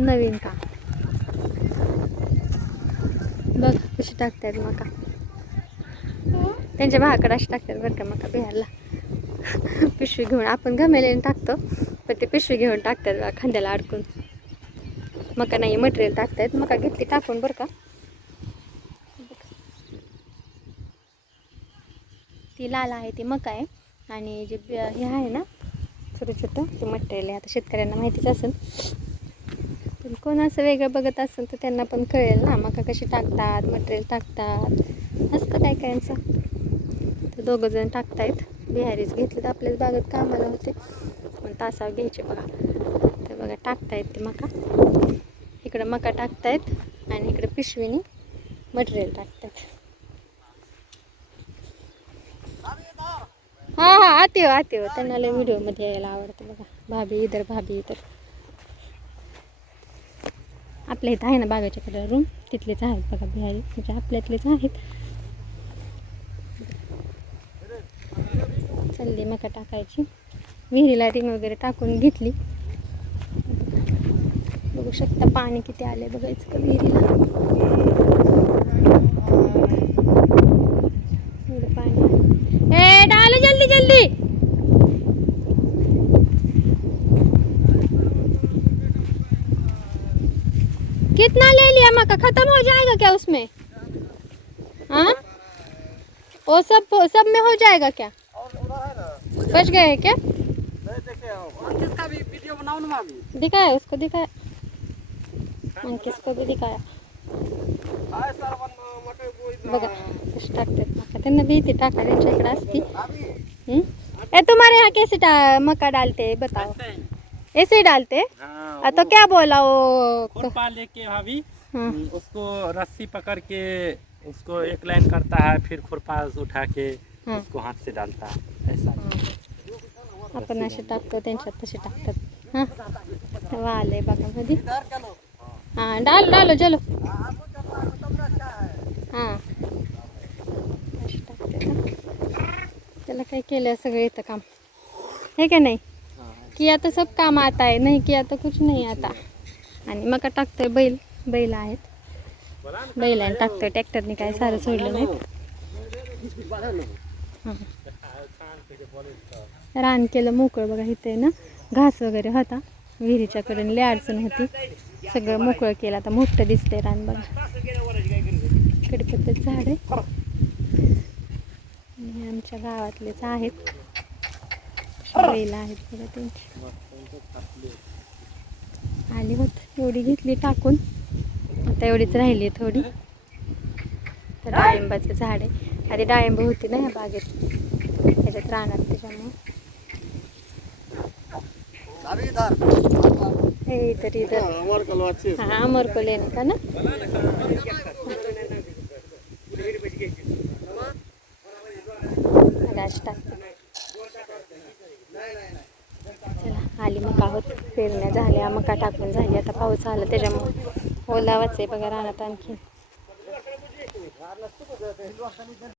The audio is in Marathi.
नवीन का बघ कशी टाकतात मका. त्यांच्या भावाकडे अशी टाकतात बरं का मका बिहारला. पिशवी घेऊन आपण घमेल्याने टाकतो पण ते पिशवी घेऊन टाकतात बघा खांद्याला अडकून. मका नाही मटेरियल टाकतायत. मका घेतली टाकून बरं का. ती लाल आहे ती मका आहे आणि जे हे आहे ना छोटं छोटं ते मटेरियल आहे. आता शेतकऱ्यांना माहितीच असेल पण कोण असं वेगळं बघत असेल तर त्यांना पण कळेल ना मका कशी टाकतात मटेरियल टाकतात असतं काय कायांचं. तर दोघं जण टाकतायत. बिहारीच घेतले तर आपल्याच बागेत कामाला होते पण तासावर घ्यायचे बघा. तर बघा टाकतायत ते मका. इकडं मका टाकतायत आणि इकडे पिशवीने मटेरियल टाकतायत. हाँ हाँ आते हो त्यांना लय व्हिडिओमध्ये यायला आवडतं बघा. भाभी इधर आपल्या इथं आहे ना बागाच्या कडे रूम तिथलेच आहेत बघा बिहारी म्हणजे आपल्यातलेच आहेत. चालली मका टाकायची. विहिरीला रिंग वगैरे टाकून घेतली. बघू शकता पाणी किती आले बघायचं का विहिरीला. पाणी ए डालो जल्दी जल्दी. कितना ले लिया मक्का खत्म हो जाएगा क्या उसमें? हाँ वो सब में हो जाएगा क्या? बच गए हैं क्या? किसका भी वीडियो बनाओ ना मामी. दिखाया उसको दिखाया किसको भी दिखाया. बघा कशी टाकतात मका. त्यांना भीती टाका त्यांच्या इकडे असती. ए तुम्हारे यहाँ कैसे मक्का डालते बताओ. ऐसे ही डालते. तो क्या बोला वो खुरपा लेके भाभी हाँ उसको रस्सी पकड़ के उसको एक लाइन करता है फिर खुरपा उठा के हाँ उसको हाथ से डालता है ऐसा. आपण असे टाकतो त्यांच्यात तसे टाकतात. हां वाले बघा मध्ये. हां डालो चलो. हां त्याला काय केलं सगळं येतं काम हे का नाही. किया तो सब काम आता है नहीं किया तो कुछ नहीं आता. आणि मका टाकतोय बैल आहेत. बैलाने टाकतोय ट्रॅक्टरने काय सारं सोडलं नाहीत. रान केलं मोकळं बघा. इथे ना घास वगैरे होता विहिरीच्या कडेने लय अडचण होती. सगळं मोकळं केलं आता मोठं दिसतंय रान बघा. कडीपत्त्याचं झाड आहे. हे आमच्या गावातलेच आहेत. बैल आहेत बघा त्यांची. आली होत एवढी घेतली टाकून आता एवढीच राहिली थोडी. तर डाळिंबाचं झाड आहे. आधी डाळिंब होती ना ह्या बागेत ह्याच्यात राहणार त्याच्यामुळे. हे इधर इधर हाँ अमर को लेने का ना. चला आली मका होत पेरण्या झाल्या मका टाकून झाली. आता पाऊस आला त्याच्यामुळे ओलावाच आहे बघा रानात आणखी.